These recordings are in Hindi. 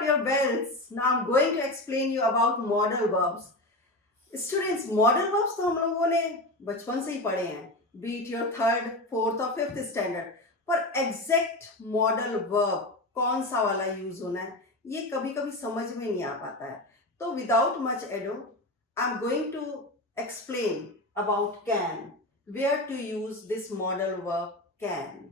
up your belts. Now I'm going to explain you about modal verbs. Students, modal verbs तो हम लोगों ने बचपन से ही पढ़े हैं, be it your third, fourth और fifth standard. पर एग्जैक्ट मॉडल वर्ब कौन सा वाला यूज होना है ये कभी कभी समझ में नहीं आ पाता है. तो without much ado I am going to explain about can, where to use this modal verb can.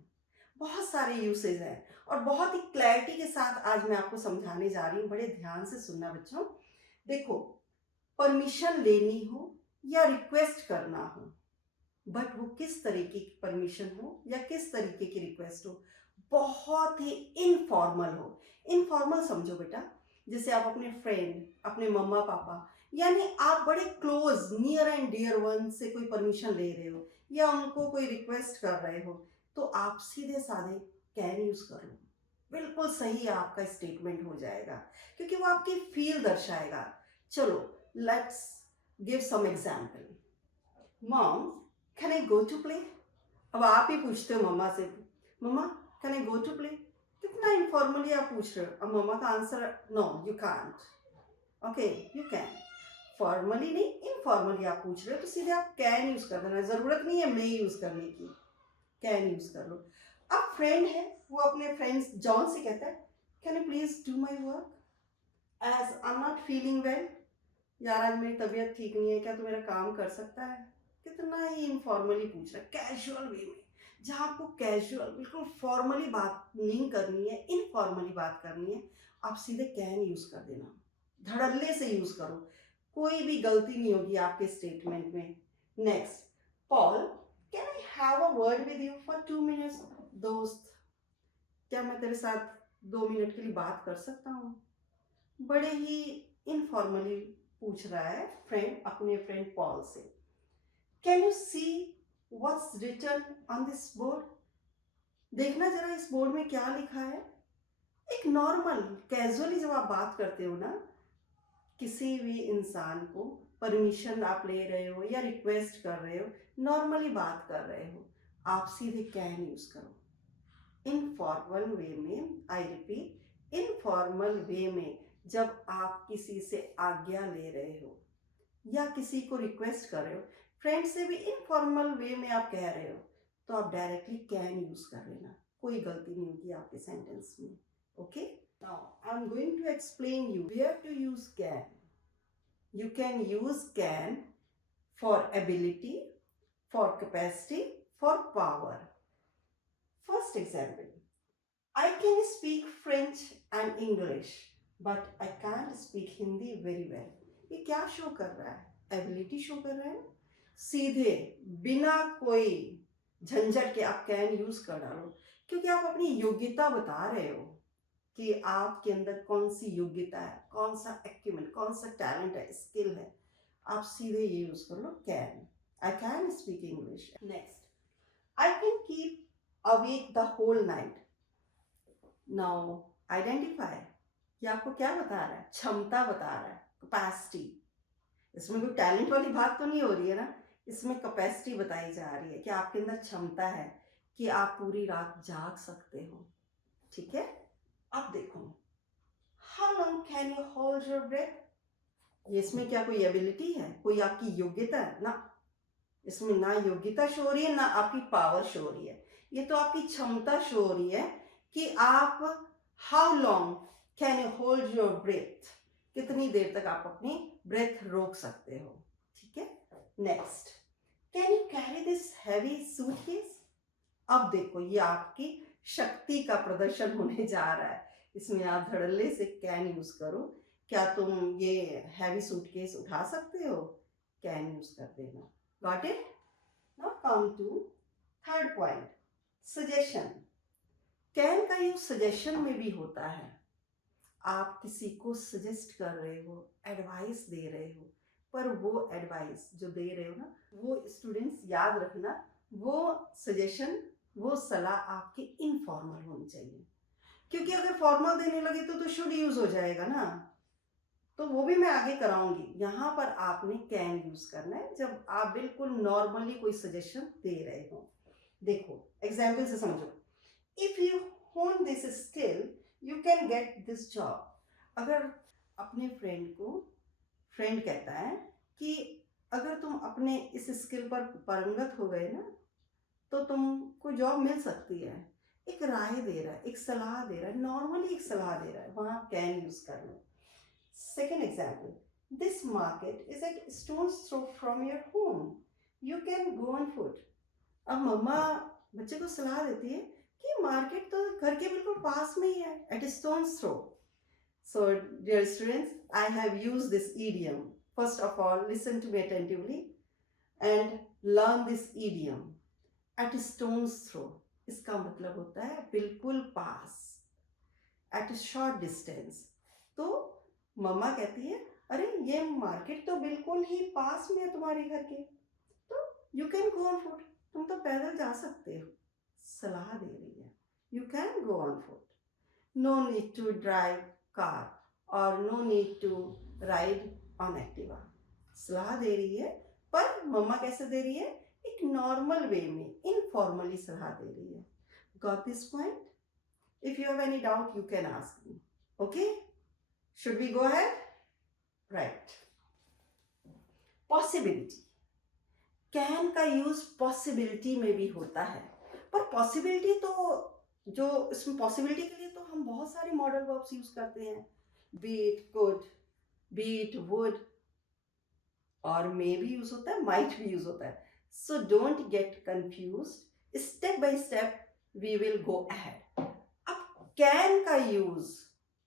बहुत सारे यूसेज हैं और बहुत ही क्लैरिटी के साथ आज मैं आपको समझाने जा रही हूँ. बड़े ध्यान से सुनना बच्चों. देखो, परमिशन लेनी हो या रिक्वेस्ट करना हो, बट वो किस तरीके की परमिशन हो या किस तरीके की रिक्वेस्ट हो, बहुत ही इनफॉर्मल हो. इनफॉर्मल समझो बेटा, जैसे आप अपने फ्रेंड, अपने मम्मा पापा, यानी आप बड़े close near and dear one से कोई परमिशन ले रहे हो या उनको कोई रिक्वेस्ट कर रहे हो, तो आप सीधे साधे कैन यूज कर लो. बिल्कुल सही आपका स्टेटमेंट हो जाएगा क्योंकि वो आपकी फील दर्शाएगा. चलो, let's give some example. Mom, can I go to play? अब आप ही पूछते हो मम्मा से, mamma can I go to play? कितना इनफॉर्मली आप पूछ रहे हो. अब मम्मा का answer, no you can't. Okay, you can. Formally नहीं, इनफॉर्मली आप पूछ रहे हो तो सीधे आप कैन यूज कर देना. जरूरत नहीं है मे यूज करने की, कैन यूज कर लो. अब फ्रेंड है, वो अपने फ्रेंड्स जॉन से कहता है, can you please do my work as I am not feeling well? यार आज मेरी तबीयत ठीक नहीं है, क्या तू मेरा काम कर सकता है? कितना ही इनफॉर्मली पूछ रहा है, कैजुअल वे में. जहाँ आपको कैजुअल बिल्कुल फॉर्मली बात नहीं करनी है, इनफॉर्मली बात करनी है, आप सीधे कैन यूज कर देना. धड़ल्ले से यूज करो, कोई भी गलती नहीं होगी आपके स्टेटमेंट में. Next, Paul, can I have a word with you for 2 minutes? दोस्त, क्या मैं तेरे साथ 2 मिनट के लिए बात कर सकता हूँ? बड़े ही इनफॉर्मली पूछ रहा है फ्रेंड अपने फ्रेंड पॉल से. Can you see what's written on this board? देखना जरा इस बोर्ड में क्या लिखा है. एक नॉर्मल कैजुअली जब आप बात करते हो ना, किसी भी इंसान को परमिशन आप ले रहे हो या रिक्वेस्ट कर रहे हो, नॉर्मली बात कर रहे हो, आप सीधे कैन यूज करो. इनफॉर्मल वे में, आई रिपीट, इनफॉर्मल वे में जब आप किसी से आज्ञा ले रहे हो या किसी को रिक्वेस्ट कर रहे हो, फ्रेंड से भी इनफॉर्मल वे में आप कह रहे हो, तो आप डायरेक्टली कैन यूज कर लेना. कोई गलती नहीं होगी आपके सेंटेंस में. Okay, now I am going to explain you where to use can. You can use can for ability, for capacity, for power. First example, I can speak French and English, but I can't speak Hindi very well. ये क्या शो कर रहा है? एबिलिटी शो कर रहा है. सीधे बिना कोई झंझट के आप कैन यूज कर डालो, क्योंकि आप अपनी योग्यता बता रहे हो कि आपके अंदर कौन सी योग्यता है, कौन सा एक्यूमेंट, कौन सा टैलेंट है, स्किल है. आप सीधे ये यूज कर लो, can. I can speak English. Next, I can keep awake the whole night. Now identify, ये आपको क्या बता रहा है? क्षमता बता रहा है, कैपेसिटी. इसमें कोई टैलेंट वाली बात तो नहीं हो रही है ना, इसमें कैपेसिटी बताई जा रही है कि आपके अंदर क्षमता है कि आप पूरी रात जाग सकते हो. ठीक है. अब देखो, how long can you hold your breath? ये इसमें क्या कोई एबिलिटी है, कोई आपकी योग्यता है? ना, इसमें ना योग्यता शो हो रही है, ना आपकी पावर शो हो रही है. ये तो आपकी क्षमता शो हो रही है कि आप how long can you hold your breath, कितनी देर तक आप अपनी ब्रेथ रोक सकते हो. ठीक है. Next, can you carry this heavy suitcase? अब देखो, ये आपकी शक्ति का प्रदर्शन होने जा रहा है. इसमें आप धड़ल्ले से कैन यूज करो. क्या तुम ये हैवी सूटकेस उठा सकते हो? कैन यूज कर देना. Got it? Now come to third point, suggestion. Can का यूज सजेशन में भी होता है. आप किसी को सजेस्ट कर रहे हो, एडवाइस दे रहे हो, पर वो एडवाइस जो दे रहे हो ना, वो स्टूडेंट्स याद रखना, वो सजेशन, वो सलाह आपकी इनफॉर्मल होनी चाहिए. क्योंकि अगर फॉर्मल देने लगे तो शुड यूज हो जाएगा ना, तो वो भी मैं आगे कराऊंगी. यहाँ पर आपने कैन यूज करना है जब आप बिल्कुल नॉर्मली कोई सजेशन दे रहे हो. देखो, एग्जाम्पल से समझो. If you hone this skill, you can get this job. अगर अपने फ्रेंड कहता है कि अगर तुम अपने इस स्किल पर पारंगत हो गए ना तो तुमको जॉब मिल सकती है, एक राय दे रहा है, एक सलाह दे रहा है, नॉर्मली एक सलाह दे रहा है, वहां कैन यूज कर लो. Second example, this market is at stones throw from your home, you can go on foot. अब मम्मा बच्चे को सलाह देती है कि मार्केट तो घर के बिल्कुल पास में ही है, at stones throw. So, dear students, I have used this idiom. First of all, listen to me attentively and learn this idiom. At stone's throw. इसका मतलब होता है बिल्कुल पास, at a short distance. तो मम्मा कहती है अरे ये मार्केट तो बिल्कुल ही पास में है तुम्हारे घर के, तो you can go on foot. तुम तो पैदल जा सकते हो. सलाह दे रही है. You can go on foot. No need to drive car or no need to ride on Activa. सलाह दे रही है, पर मम्मा कैसे दे रही है? एक नॉर्मल वे में, इनफॉर्मली सलाह दे रही है. Got this point? If you have any doubt, you can ask me. Okay? Should we go ahead? Right. Possibility. Can का यूज पॉसिबिलिटी में भी होता है, पर पॉसिबिलिटी तो जो इसमें पॉसिबिलिटी के लिए तो हम बहुत सारे मॉडल वर्ब्स यूज करते हैं. B it could, B it would, और मे भी यूज होता है, माइट भी यूज होता है. So don't get confused, step by step we will go ahead. अब कैन का यूज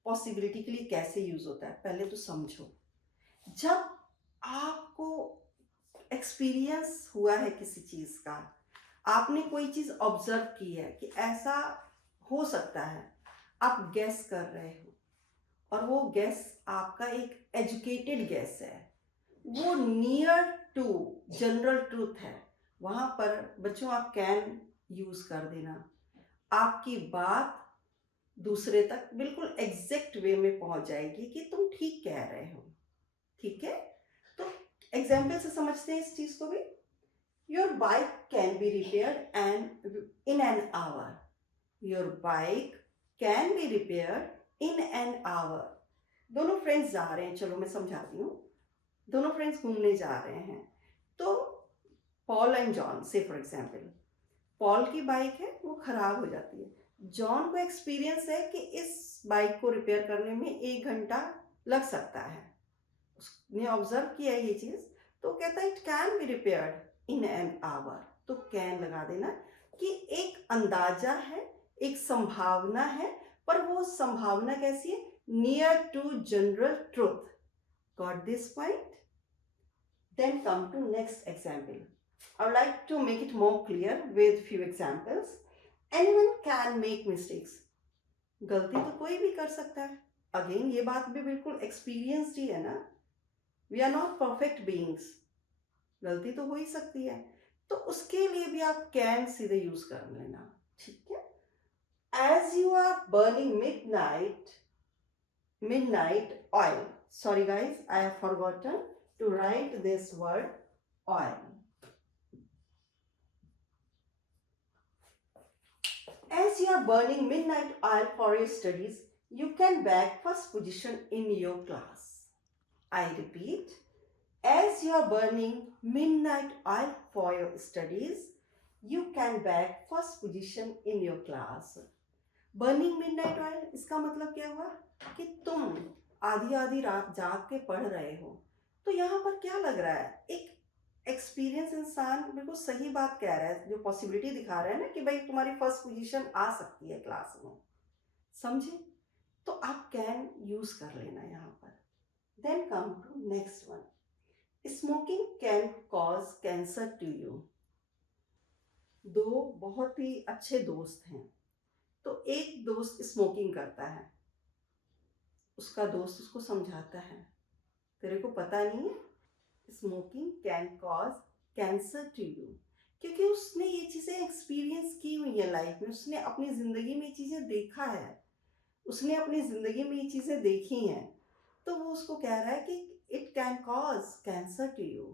पॉसिबिलिटी के लिए कैसे यूज होता है पहले तो समझो. जब आपको एक्सपीरियंस हुआ है किसी चीज का, आपने कोई चीज ऑब्जर्व की है कि ऐसा हो सकता है, आप गैस कर रहे हो, और वो गैस आपका एक एजुकेटेड गैस है, वो नियर टू जनरल ट्रूथ है, वहां पर बच्चों आप कैन यूज कर देना. आपकी बात दूसरे तक बिल्कुल एग्जैक्ट वे में पहुंच जाएगी कि तुम ठीक कह रहे हो. ठीक है, तो एग्जाम्पल से समझते हैं इस चीज को भी. Your bike can be repaired and in an hour. Your bike can be repaired in an hour. दोनों फ्रेंड्स जा रहे हैं, चलो मैं समझाती हूँ. दोनों फ्रेंड्स घूमने जा रहे हैं, तो पॉल एंड जॉन से फॉर एग्जाम्पल, पॉल की बाइक है वो खराब हो जाती है. जॉन को एक्सपीरियंस है कि इस बाइक को रिपेयर करने में 1 घंटा लग सकता है, उसने ऑब्जर्व किया ये चीज, तो कहता है it can be repaired in an hour. तो कैन लगा देना कि एक अंदाजा है, एक संभावना है, पर वो संभावना कैसी है? Near to general truth. Got this point? Then come to next example. I would like to make it more clear with few examples. Anyone can make mistakes. गलती तो कोई भी कर सकता है. अगेन ये बात भी बिल्कुल एक्सपीरियंस्ड ही है ना. We are not perfect beings. गलती तो हो ही सकती है, तो उसके लिए भी आप कैन सीधे यूज कर लेना. ठीक है. As you are burning midnight oil. Sorry guys, I have forgotten to write this word oil. As you are burning midnight oil for your studies, you can bag first position in your class. I repeat, as you are burning midnight oil for your studies, you can bag first position in your class. Burning midnight oil, इसका मतलब क्या हुआ कि तुम आधी आधी रात जाग के पढ़ रहे हो. तो यहाँ पर क्या लग रहा है? एक एक्सपीरियंस इंसान बिल्कुल सही बात कह रहा है, जो पॉसिबिलिटी दिखा रहा है ना कि भाई तुम्हारी फर्स्ट पोजीशन आ सकती है क्लास में. समझे? तो आप कैन यूज कर लेना यहाँ पर. Then come to next one. Smoking can cause cancer to you. दो बहुत ही अच्छे दोस्त हैं, तो एक दोस्त स्मोकिंग करता है, उसका दोस्त उसको समझाता है तेरे को पता नहीं है smoking can cause cancer to you, क्योंकि उसने ये चीज़ें एक्सपीरियंस की हुई है लाइफ में, उसने अपनी ज़िंदगी में ये चीज़ें देखा है, उसने अपनी ज़िंदगी में ये चीज़ें देखी हैं, तो वो उसको कह रहा है कि it can cause cancer to you.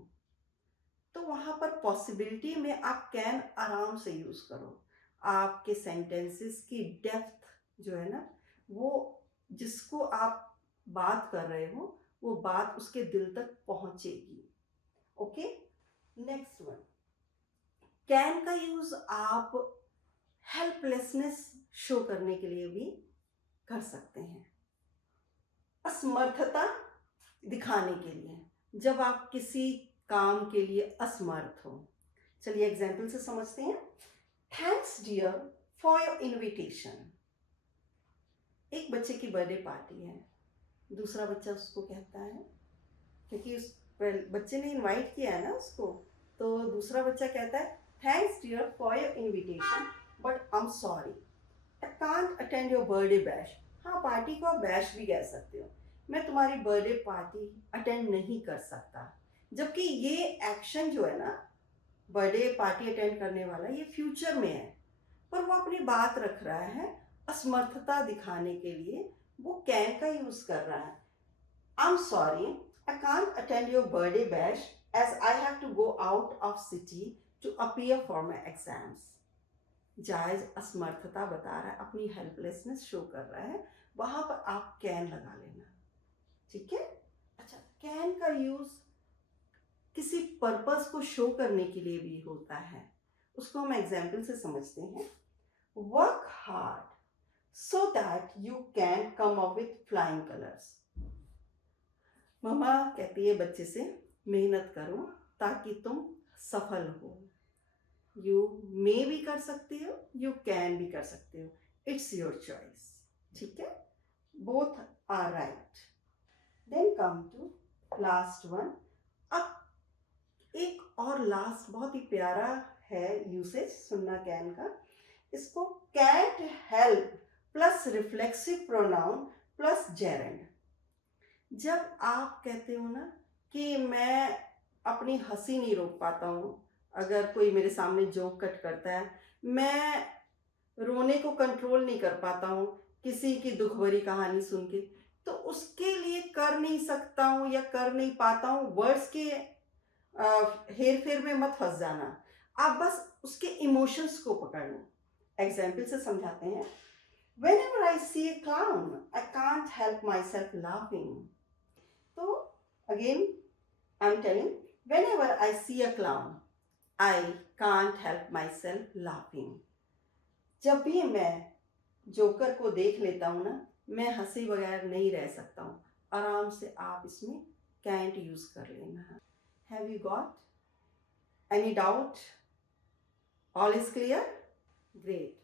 तो वहाँ पर पॉसिबिलिटी में आप कैन आराम से यूज़ करो. आपके सेंटेंसेस की डेप्थ जो है ना, वो जिसको आप बात कर रहे हो वो बात उसके दिल तक पहुंचेगी. Okay, next one. कैन का यूज आप हेल्पलेसनेस शो करने के लिए भी कर सकते हैं, असमर्थता दिखाने के लिए, जब आप किसी काम के लिए असमर्थ हो. चलिए एग्जाम्पल से समझते हैं. Thanks dear for your invitation. एक बच्चे की बर्थडे पार्टी है, दूसरा बच्चा उसको कहता है, क्योंकि उस बच्चे ने इनवाइट किया है ना उसको, तो दूसरा बच्चा कहता है thanks dear for your invitation but I am sorry I can't attend your birthday bash. हाँ, पार्टी को आप बैश भी कह सकते हो. मैं तुम्हारी बर्थडे पार्टी अटेंड नहीं कर सकता. जबकि ये एक्शन जो है ना, बर्थडे पार्टी अटेंड करने वाला, ये फ्यूचर में है, पर वो अपनी बात रख रहा है असमर्थता दिखाने के लिए. वो कैन का यूज कर रहा है. I am sorry I can't attend your birthday bash as I have to go out of city to appear for my exams. जायज असमर्थता बता रहा है, अपनी हेल्पलेसनेस शो कर रहा है, वहां पर आप कैन लगा लेना. ठीक है. अच्छा, कैन का यूज किसी पर्पस को शो करने के लिए भी होता है. उसको हम एग्जाम्पल से समझते हैं. Work hard so that you can come up with flying colors. मम्मा कहती है बच्चे से, मेहनत करो ताकि तुम सफल हो. यू मे भी कर सकते हो, यू कैन भी कर सकते हो, इट्स योर चॉइस. ठीक है, both are right. Then come to last one. अब एक और लास्ट बहुत ही प्यारा है यूसेज, सुनना कैन का. इसको can't help plus reflexive pronoun plus gerund. जब आप कहते हो ना कि मैं अपनी हंसी नहीं रोक पाता हूँ, अगर कोई मेरे सामने जोक कट करता है, मैं रोने को कंट्रोल नहीं कर पाता हूँ किसी की दुख भरी कहानी सुन के, तो उसके लिए कर नहीं सकता हूँ या कर नहीं पाता हूँ, वर्ड्स के हेर फेर में मत फंस जाना. आप बस उसके इमोशंस को पकड़ लो. एग्जाम्पल से समझाते हैं. Whenever I see a clown, I can't help myself laughing. So again, I'm telling, whenever I see a clown, I can't help myself laughing. जब भी मैं जोकर को देख लेता हूँ ना, मैं हंसी बगैर नहीं रह सकता हूँ. आराम से आप इसमें can't यूज कर लेना. Have you got any doubt? All is clear? Great.